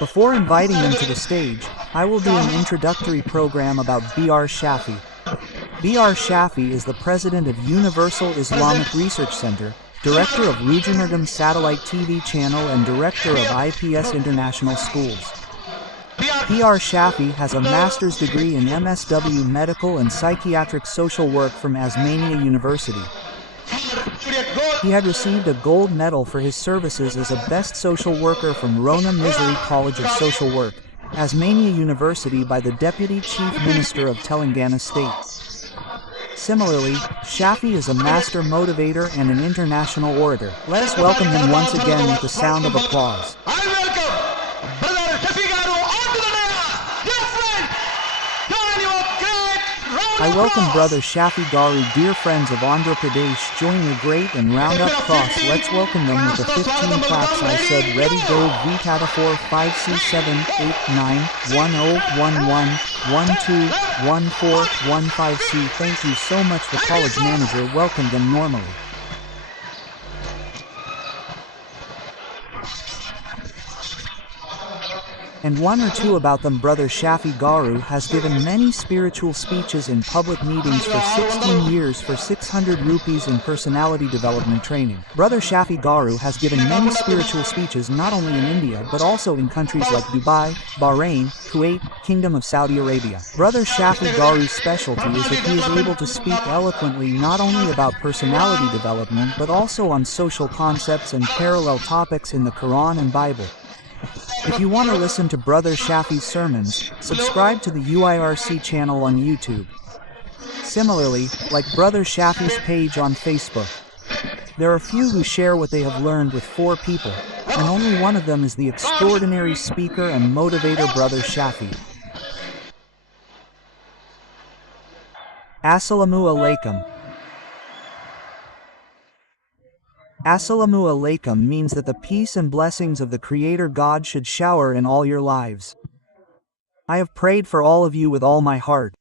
Before inviting them to the stage, I will do an introductory program about Shafi. Shafi is the president of Universal Islamic Research Center, director of Rujunurgam Satellite TV channel and director of IPS International Schools. Shafi has a master's degree in MSW Medical and Psychiatric Social Work from Osmania University. He had received a gold medal for his services as a best social worker from Rona Misri College of Social Work, Osmania University by the Deputy Chief Minister of Telangana State. Similarly, Shafi is a master motivator and an international orator. Let us welcome him once again with the sound of applause. I welcome Brother Shafi Garu. Dear friends of Andhra Pradesh, join your great and round up cross. Let's welcome them with the 15 claps. I said ready, go. Vtata 4 5 C 7 8 9 1 0 1 1 1 2 1 4 1 5 C. Thank you so much. The college manager welcomed them normally. And one or two about them. Brother Shafi Garu has given many spiritual speeches in public meetings for 16 years for 600 rupees in personality development training. Brother Shafi Garu has given many spiritual speeches not only in India but also in countries like Dubai, Bahrain, Kuwait, Kingdom of Saudi Arabia. Brother Shafi Garu's specialty is that he is able to speak eloquently not only about personality development but also on social concepts and parallel topics in the Quran and Bible. If you want to listen to Brother Shafi's sermons, subscribe to the UIRC channel on YouTube. Similarly, like Brother Shafi's page on Facebook. There are few who share what they have learned with 4 people, and only one of them is the extraordinary speaker and motivator Brother Shafi. Assalamu alaikum. Assalamu alaikum means that the peace and blessings of the Creator God should shower in all your lives. I have prayed for all of you with all my heart.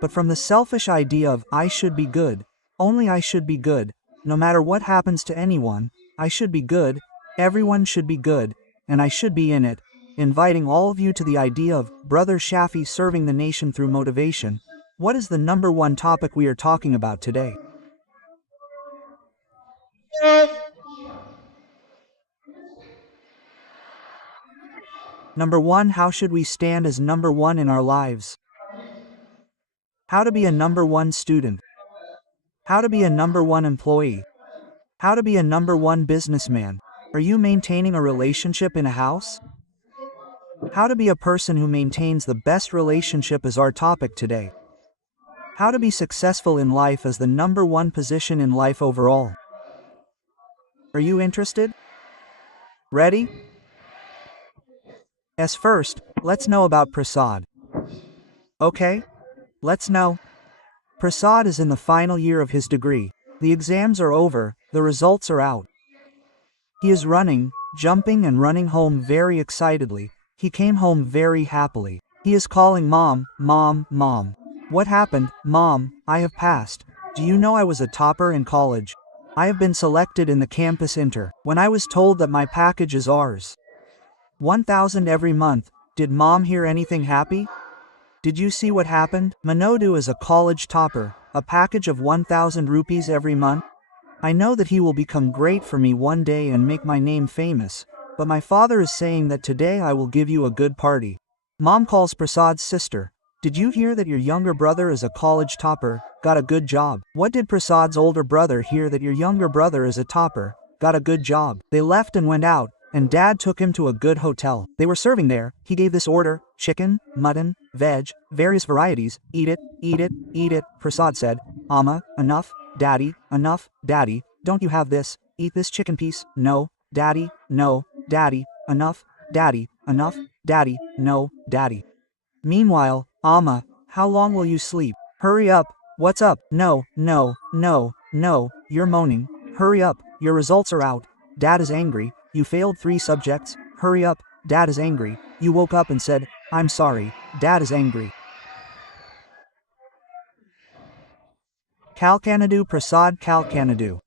But from the selfish idea of, I should be good, only I should be good, no matter what happens to anyone, I should be good, everyone should be good, and I should be in it, inviting all of you to the idea of Brother Shafi serving the nation through motivation. What is the number one topic we are talking about today? Number 1. How should we stand as number 1 in our lives? How to be a number 1 student. How to be a number 1 employee. How to be a number 1 businessman. Are you maintaining a relationship in a house? How to be a person who maintains the best relationship is our topic today. How to be successful in life as the number 1 position in life overall. Are you interested? Ready? As first, let's know about Prasad. Okay? Let's know. Prasad is in the final year of his degree. The exams are over, the results are out. He is running, jumping and running home very excitedly. He came home very happily. He is calling Mom, Mom, Mom. What happened, Mom? I have passed. Do you know I was a topper in college? I have been selected in the campus inter. When I was told that my package is ours. 1,000 every month. Did Mom hear anything happy? Did you see what happened? Manodu is a college topper, a package of 1,000 rupees every month. I know that he will become great for me one day and make my name famous, but my father is saying that today I will give you a good party. Mom calls Prasad's sister. Did you hear that your younger brother is a college topper, got a good job? What did Prasad's older brother hear? That your younger brother is a topper, got a good job? They left and went out, and Dad took him to a good hotel. They were serving there. He gave this order: chicken, mutton, veg, various varieties. Eat it, eat it, eat it. Prasad said, Amma, enough, Daddy, enough, Daddy, don't you have this? Eat this chicken piece. No, Daddy, no, Daddy, enough, Daddy, enough, Daddy, no, Daddy. Meanwhile, Amma, how long will you sleep? Hurry up, what's up? No, no, no, no, you're moaning. Hurry up, your results are out. Dad is angry, you failed 3 subjects. Hurry up, Dad is angry. You woke up and said, I'm sorry, Dad is angry. Kalkanadu Prasad Kalkanadu.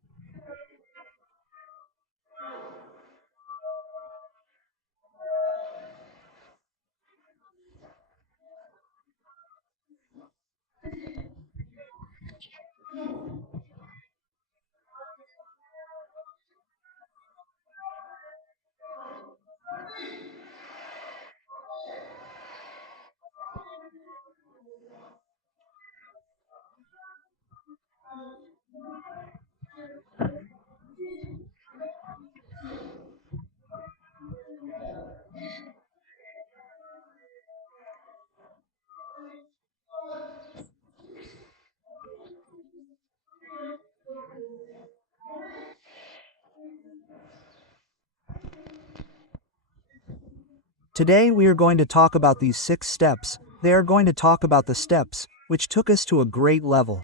Today we are going to talk about these 6 steps. They are going to talk about the steps, which took us to a great level.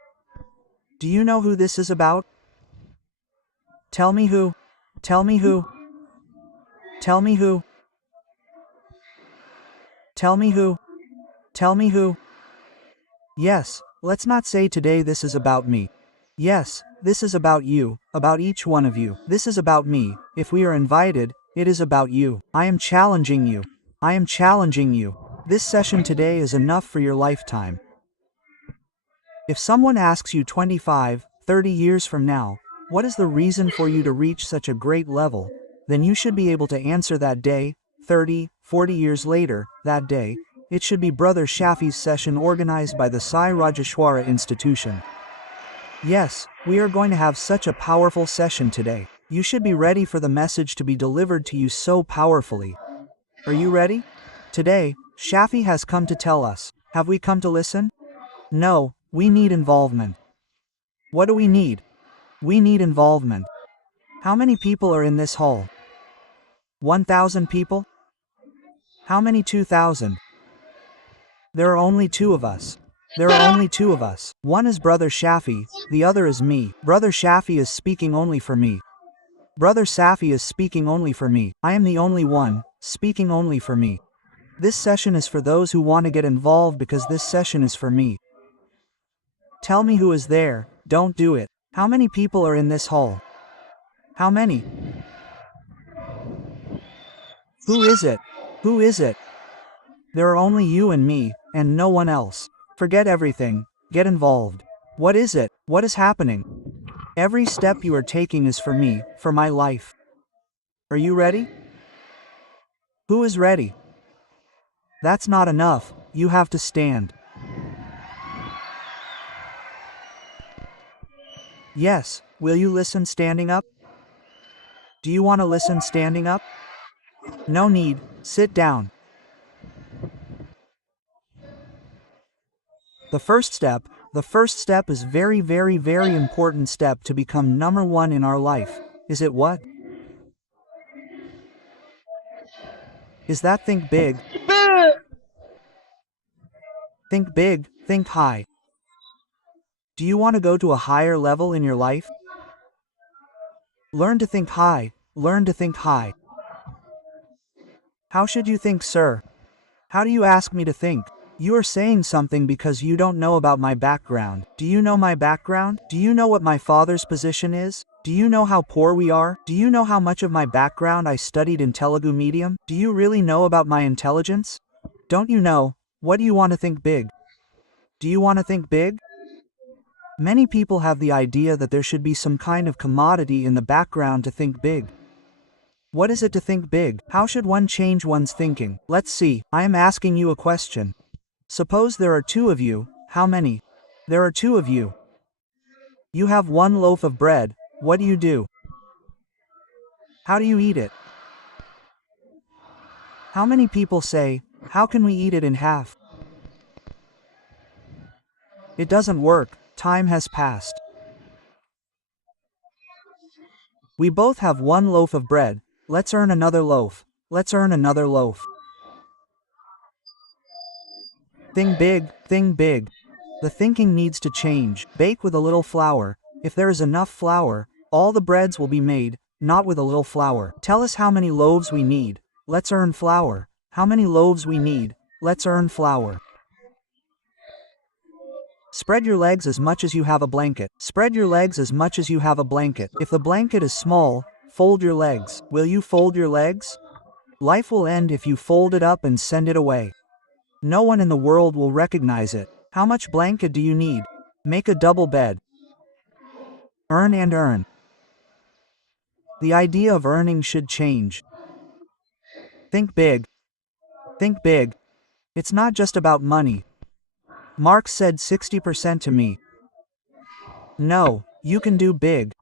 Do you know who this is about? Tell me who. Tell me who. Tell me who. Tell me who. Tell me who. Yes, let's not say today this is about me. Yes, this is about you, about each one of you. This is about me. If we are invited, it is about you. I am challenging you. I am challenging you. This session today is enough for your lifetime. If someone asks you 25, 30 years from now, what is the reason for you to reach such a great level, then you should be able to answer that day, 30, 40 years later, that day. It should be Brother Shafi's session organized by the Sai Rajeshwara Institution. Yes, we are going to have such a powerful session today. You should be ready for the message to be delivered to you so powerfully. Are you ready? Today, Shafi has come to tell us. Have we come to listen? No, we need involvement. What do we need? We need involvement. How many people are in this hall? 1,000 people? How many 2,000? There are only 2 of us. There are only 2 of us. One is Brother Shafi, the other is me. Brother Shafi is speaking only for me. Brother Shafi is speaking only for me. I am the only one, speaking only for me. This session is for those who want to get involved because this session is for me. Tell me who is there, don't do it. How many people are in this hall? How many? Who is it? Who is it? There are only you and me, and no one else. Forget everything, get involved. What is it? What is happening? Every step you are taking is for me, for my life. Are you ready? Who is ready? That's not enough, you have to stand. Yes, will you listen standing up? Do you want to listen standing up? No need, sit down. The first step is very important step to become number 1 in our life. Is it what? Is that think big? Think big, think high. Do you want to go to a higher level in your life? Learn to think high, learn to think high. How should you think, sir? How do you ask me to think? You are saying something because you don't know about my background. Do you know my background? Do you know what my father's position is? Do you know how poor we are? Do you know how much of my background I studied in Telugu medium? Do you really know about my intelligence? Don't you know? What do you want to think big? Do you want to think big? Many people have the idea that there should be some kind of commodity in the background to think big. What is it to think big? How should one change one's thinking? Let's see, I am asking you a question. Suppose there are 2 of you, how many? There are 2 of you. You have 1 loaf of bread, what do you do? How do you eat it? How many people say, how can we eat it in half? It doesn't work, time has passed. We both have 1 loaf of bread, let's earn another loaf. Let's earn another loaf. Think big, think big. The thinking needs to change. Bake with a little flour. If there is enough flour, all the breads will be made, not with a little flour. Tell us how many loaves we need. Let's earn flour. How many loaves we need. Let's earn flour. Spread your legs as much as you have a blanket. Spread your legs as much as you have a blanket. If the blanket is small, fold your legs. Will you fold your legs? Life will end if you fold it up and send it away. No one in the world will recognize it. How much blanket do you need? Make a double bed. Earn and earn. The idea of earning should change. Think big. Think big. It's not just about money. Marx said 60% to me. No, you can do big.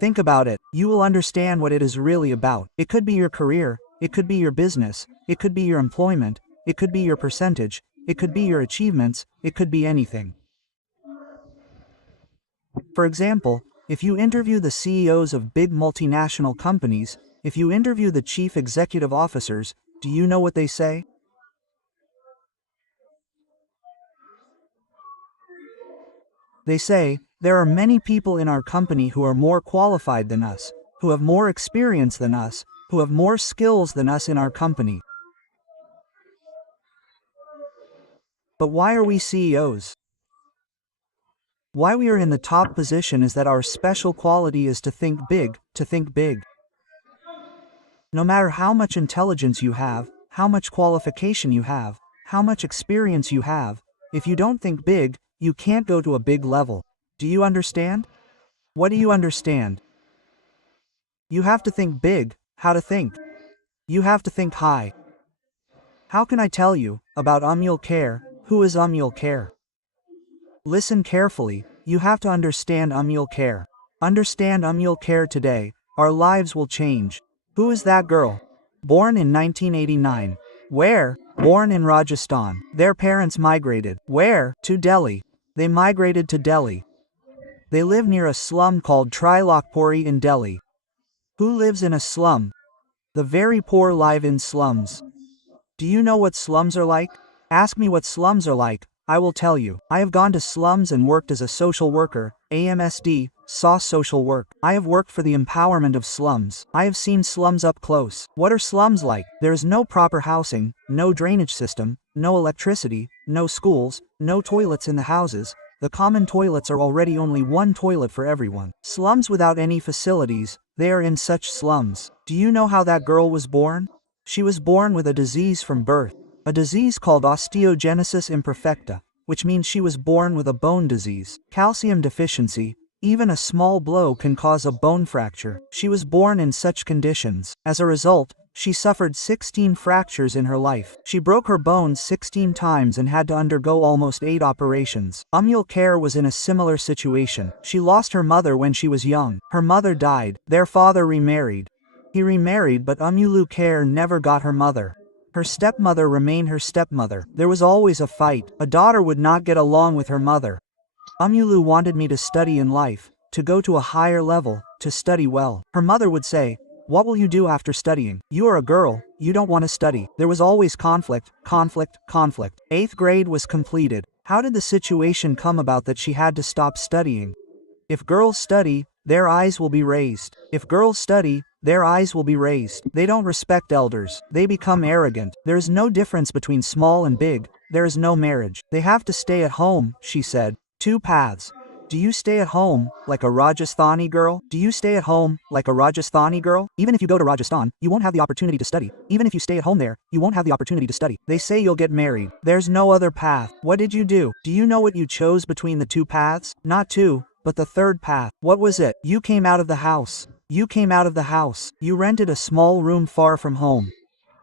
Think about it. You will understand what it is really about. It could be your career, it could be your business, it could be your employment, it could be your percentage, it could be your achievements, it could be anything. For example, if you interview the CEOs of big multinational companies, if you interview the chief executive officers, do you know what they say? They say, there are many people in our company who are more qualified than us, who have more experience than us, who have more skills than us in our company. But why are we CEOs? Why we are in the top position is that our special quality is to think big, to think big. No matter how much intelligence you have, how much qualification you have, how much experience you have, if you don't think big, you can't go to a big level. Do you understand? What do you understand? You have to think big, how to think. You have to think high. How can I tell you about Umul Khair? Who is Umul Khair? Listen carefully, you have to understand Umul Khair. Understand Umul Khair today, our lives will change. Who is that girl? Born in 1989. Where? Born in Rajasthan. Their parents migrated. Where? To Delhi. They migrated to Delhi. They live near a slum called Trilokpuri in Delhi. Who lives in a slum? The very poor live in slums. Do you know what slums are like? Ask me what slums are like, I will tell you. I have gone to slums and worked as a social worker, AMSD, saw social work. I have worked for the empowerment of slums. I have seen slums up close. What are slums like? There is no proper housing, no drainage system, no electricity, no schools, no toilets in the houses. The common toilets are already only one toilet for everyone. Slums without any facilities, they are in such slums. Do you know how that girl was born? She was born with a disease from birth, a disease called osteogenesis imperfecta, which means she was born with a bone disease. Calcium deficiency, even a small blow can cause a bone fracture. She was born in such conditions. As a result, she suffered 16 fractures in her life. She broke her bones 16 times and had to undergo almost 8 operations. Umul Khair was in a similar situation. She lost her mother when she was young. Her mother died. Their father remarried. He remarried, but Umul Khair never got her mother. Her stepmother remained her stepmother. There was always a fight. A daughter would not get along with her mother. Umulu wanted me to study in life, to go to a higher level, to study well. Her mother would say, "What will you do after studying? You are a girl, you don't want to study." There was always conflict, conflict, conflict. 8th grade was completed. How did the situation come about that she had to stop studying? If girls study, their eyes will be raised. If girls study, their eyes will be raised. They don't respect elders. They become arrogant. There is no difference between small and big. There is no marriage. They have to stay at home, she said. 2 paths. Do you stay at home, like a Rajasthani girl? Do you stay at home, like a Rajasthani girl? Even if you go to Rajasthan, you won't have the opportunity to study. Even if you stay at home there, you won't have the opportunity to study. They say you'll get married. There's no other path. What did you do? Do you know what you chose between the 2 paths? Not 2, but the 3rd path. What was it? You came out of the house. You came out of the house. You rented a small room far from home.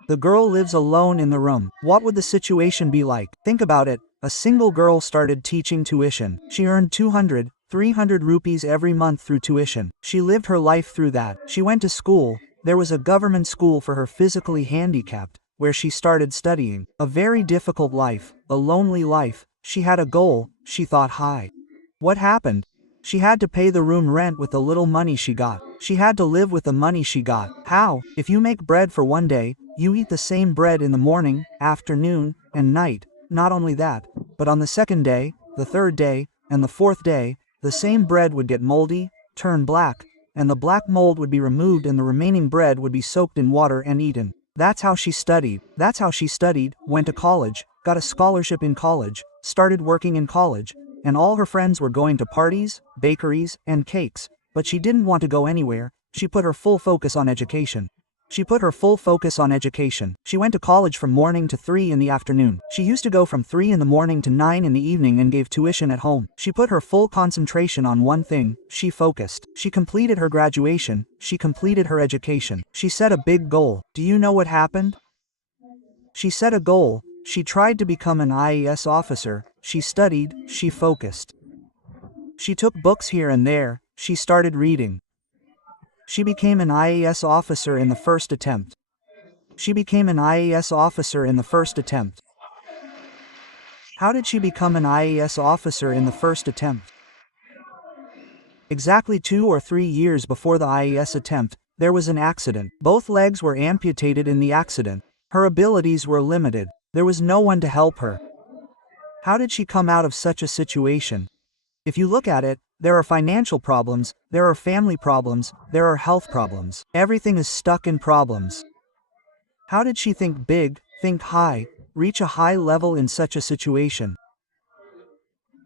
The girl lives alone in the room. What would the situation be like? Think about it. A single girl started teaching tuition. She earned 200, 300 rupees every month through tuition. She lived her life through that. She went to school. There was a government school for her physically handicapped, where she started studying. A very difficult life, a lonely life. She had a goal, she thought high. What happened? She had to pay the room rent with the little money she got. She had to live with the money she got. How? If you make bread for one day, you eat the same bread in the morning, afternoon, and night. Not only that, but on the 2nd day, the 3rd day, and the 4th day, the same bread would get moldy, turn black, and the black mold would be removed and the remaining bread would be soaked in water and eaten. That's how she studied. That's how she studied, went to college, got a scholarship in college, started working in college, and all her friends were going to parties, bakeries, and cakes, but she didn't want to go anywhere. She put her full focus on education. She put her full focus on education. She went to college from morning to 3 in the afternoon. She used to go from 3 in the morning to 9 in the evening and gave tuition at home. She put her full concentration on one thing. She focused. She completed her graduation. She completed her education. She set a big goal. Do you know what happened? She set a goal. She tried to become an IAS officer. She studied. She focused. She took books here and there, she started reading. She became an IAS officer in the first attempt. She became an IAS officer in the first attempt. How did she become an IAS officer in the first attempt? Exactly 2 or 3 years before the IAS attempt, there was an accident. Both legs were amputated in the accident. Her abilities were limited. There was no one to help her. How did she come out of such a situation? If you look at it, there are financial problems, there are family problems, there are health problems. Everything is stuck in problems. How did she think big, think high, reach a high level in such a situation?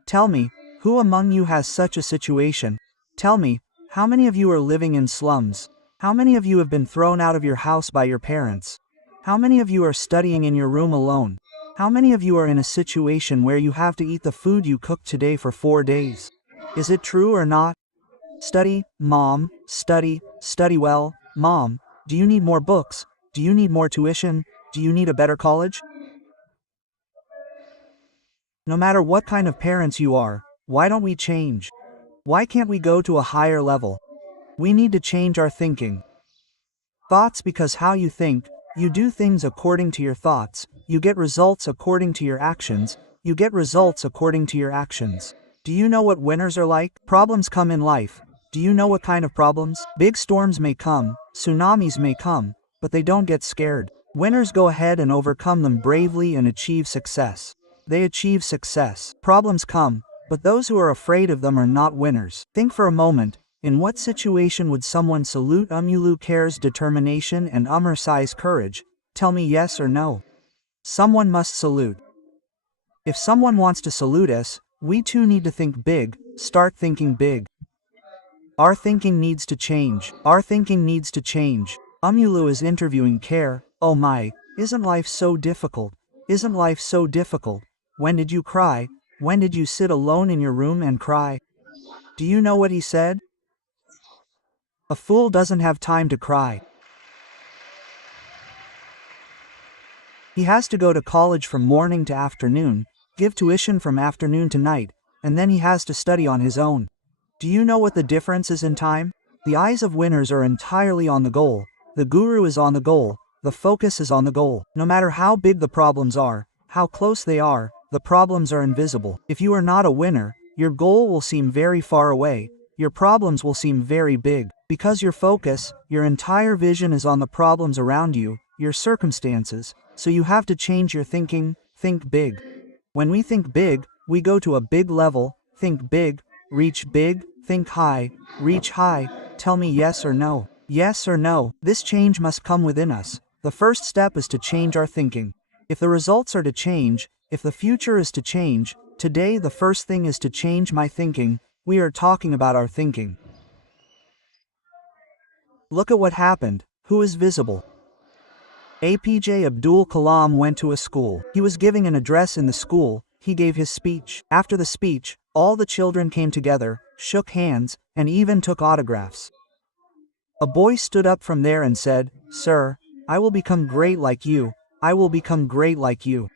Tell me, who among you has such a situation? Tell me, how many of you are living in slums? How many of you have been thrown out of your house by your parents? How many of you are studying in your room alone? How many of you are in a situation where you have to eat the food you cooked today for 4 days? Is it true or not? Study, mom, study, study well, mom. Do you need more books? Do you need more tuition? Do you need a better college? No matter what kind of parents you are, why don't we change? Why can't we go to a higher level? We need to change our thinking. Thoughts, because how you think, you do things according to your thoughts, you get results according to your actions, you get results according to your actions. Do you know what winners are like? Problems come in life. Do you know what kind of problems? Big storms may come, tsunamis may come, but they don't get scared. Winners go ahead and overcome them bravely and achieve success. They achieve success. Problems come, but those who are afraid of them are not winners. Think for a moment, in what situation would someone salute Umulu Care's determination and Umersai's courage? Tell me yes or no. Someone must salute. If someone wants to salute us, we too need to think big, start thinking big. Our thinking needs to change. Our thinking needs to change. Umulu is interviewing Care. Oh my, isn't life so difficult? Isn't life so difficult? When did you cry? When did you sit alone in your room and cry? Do you know what he said? A fool doesn't have time to cry. He has to go to college from morning to afternoon, give tuition from afternoon to night, and then he has to study on his own. Do you know what the difference is in time? The eyes of winners are entirely on the goal. The guru is on the goal. The focus is on the goal. No matter how big the problems are, how close they are, the problems are invisible. If you are not a winner, your goal will seem very far away. Your problems will seem very big. Because your focus, your entire vision is on the problems around you, your circumstances, so you have to change your thinking, think big. When we think big, we go to a big level, think big, reach big, think high, reach high. Tell me yes or no. Yes or no. This change must come within us. The first step is to change our thinking. If the results are to change, if the future is to change, today the first thing is to change my thinking. We are talking about our thinking. Look at what happened. Who is visible? APJ Abdul Kalam went to a school. He was giving an address in the school. He gave his speech. After the speech, all the children came together, shook hands, and even took autographs. A boy stood up from there and said, "Sir, I will become great like you. I will become great like you."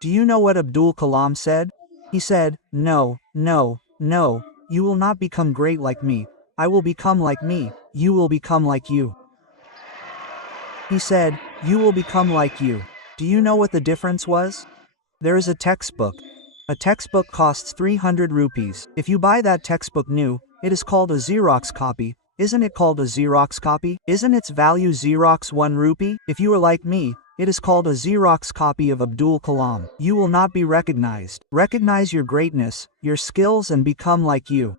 Do you know what Abdul Kalam said? He said, "No, no, no, you will not become great like me. I will become like me. You will become like you." He said, "You will become like you." Do you know what the difference was? There is a textbook. A textbook costs 300 rupees. If you buy that textbook new, it is called a Xerox copy. Isn't it called a Xerox copy? Isn't its value Xerox 1 rupee? If you are like me, it is called a Xerox copy of Abdul Kalam. You will not be recognized. Recognize your greatness, your skills, and become like you.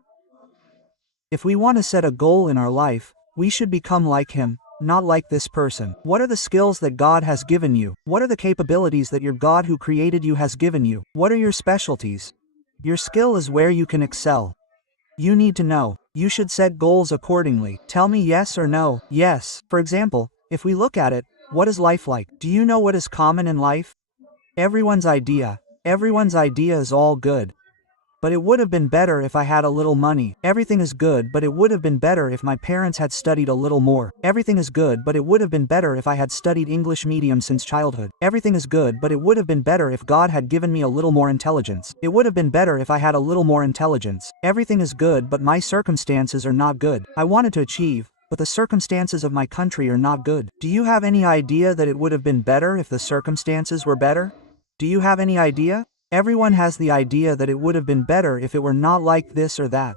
If we want to set a goal in our life, we should become like him, not like this person. What are the skills that God has given you? What are the capabilities that your God who created you has given you? What are your specialties? Your skill is where you can excel. You need to know. You should set goals accordingly. Tell me yes or no. Yes. For example, if we look at it, what is life like? Do you know what is common in life? Everyone's idea is all good. But it would have been better if I had a little money. Everything is good, but it would have been better if my parents had studied a little more. Everything is good, but it would have been better if I had studied English medium since childhood. Everything is good, but it would have been better if God had given me a little more intelligence. It would have been better if I had a little more intelligence. Everything is good, but my circumstances are not good. I wanted to achieve, but the circumstances of my country are not good. Do you have any idea that it would have been better if the circumstances were better? Do you have any idea? Everyone has the idea that it would have been better if it were not like this or that.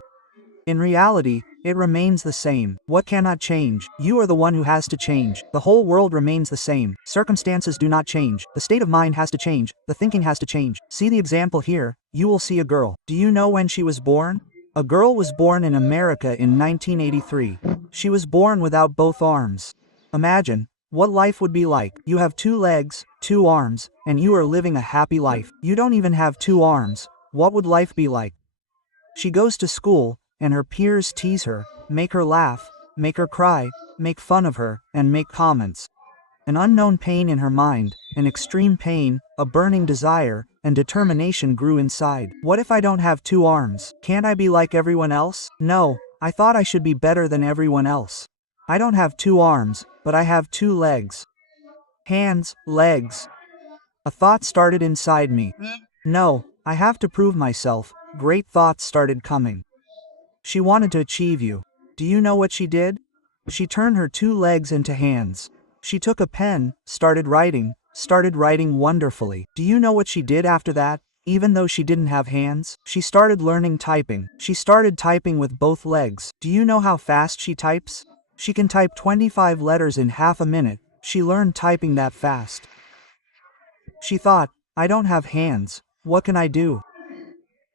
In reality, it remains the same. What cannot change? You are the one who has to change. The whole world remains the same. Circumstances do not change. The state of mind has to change. The thinking has to change. See the example here. You will see a girl. Do you know when she was born? A girl was born in America in 1983. She was born without both arms. Imagine what life would be like. You have 2 legs, 2 arms, and you are living a happy life. You don't even have 2 arms. What would life be like? She goes to school, and her peers tease her, make her laugh, make her cry, make fun of her, and make comments. An unknown pain in her mind, an extreme pain, a burning desire, and determination grew inside. What if I don't have 2 arms? Can't I be like everyone else? No, I thought I should be better than everyone else. I don't have 2 arms, but I have 2 legs. Hands, legs. A thought started inside me. No, I have to prove myself. Great thoughts started coming. She wanted to achieve you. Do you know what she did? She turned her 2 legs into hands. She took a pen, started writing wonderfully. Do you know what she did after that? Even though she didn't have hands, she started learning typing. She started typing with both legs. Do you know how fast she types? She can type 25 letters in half a minute. She learned typing that fast. She thought, I don't have hands. What can I do?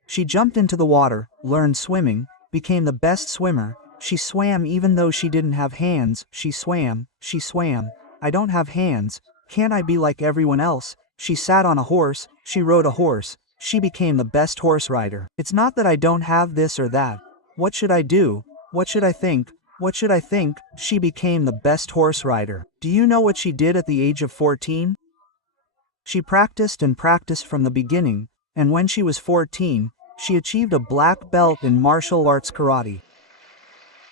She jumped into the water, learned swimming, became the best swimmer. She swam even though she didn't have hands. She swam. I don't have hands. Can't I be like everyone else? She sat on a horse. She rode a horse. She became the best horse rider. It's not that I don't have this or that. What should I do? What should I think? What should I think? She became the best horse rider. Do you know what she did at the age of 14? She practiced and practiced from the beginning, and when she was 14, she achieved a black belt in martial arts karate.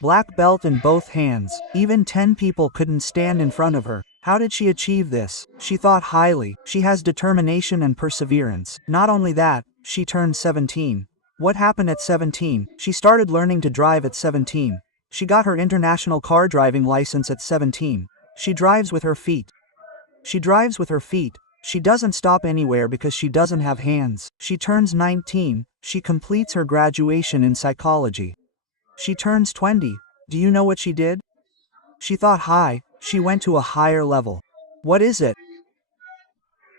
Black belt in both hands. Even 10 people couldn't stand in front of her. How did she achieve this? She thought highly. She has determination and perseverance. Not only that, she turned 17. What happened at 17? She started learning to drive at 17. She got her international car driving license at 17. She drives with her feet. She drives with her feet. She doesn't stop anywhere because she doesn't have hands. She turns 19. She completes her graduation in psychology. She turns 20. Do you know what she did? She thought high. She went to a higher level. What is it?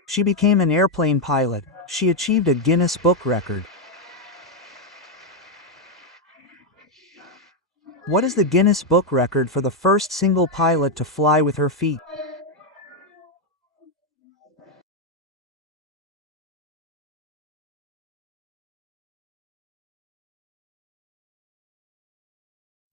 She became an airplane pilot. She achieved a Guinness Book record. What is the Guinness Book record for the first single pilot to fly with her feet?